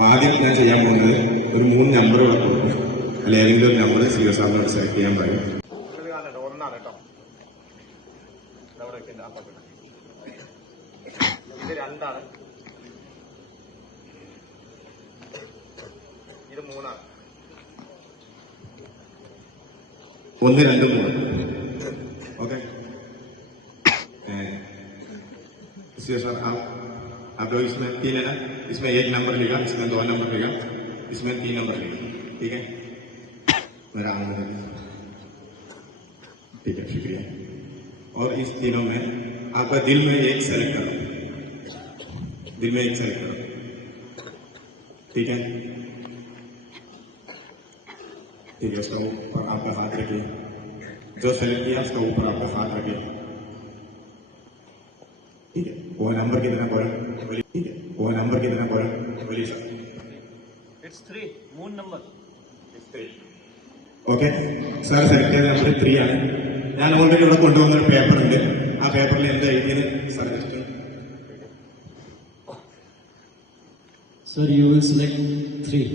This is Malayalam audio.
അപ്പൊ ആദ്യം ഞാൻ ചെയ്യാൻ പോകുന്നത് ഒരു 3 നമ്പറുകൾ കൊടുക്കും. അല്ലെ ഏതെങ്കിലും ഒരു നമ്പർ സിഒ സാറിനോട് സെലക്ട് ചെയ്യാൻ പറയും. ഒന്നാണ് കേട്ടോ, ഇത് 2ആണ്, ഇത് 3ആണ്. 1, 2, 3. ओके सिओ साहब आप लोग इसमें 3 है ना, इसमें 1 नंबर लिखा, इसमें 2 नंबर लिखा, इसमें 3 नंबर लिखा. ठीक है, मेरा आनंद, ठीक है, शुक्रिया. और इस तीनों में आपका दिल में एक सेलेक्ट करो, दिल में एक सेलेक्ट करो. ठीक है, ठीक है. उसका ऊपर आपका हाथ रखिए, जो सेलेक्ट किया उसका ऊपर आपका हाथ रखिए. ठीक है, वो नंबर कितना बोले? ठीक है, वो नंबर कितना बोलिए sir. It's 3, 3 number. Okay sir select ചെയ്ത നമ്പർ 3 ആണ്. ഞാൻ ഓൾറെഡി ഇവിടെ കൊണ്ടുവന്നൊരു പേപ്പർ ഉണ്ട്. ആ പേപ്പറിൽ എന്താ എഴുതിയത് sir just Sir, you will select 3.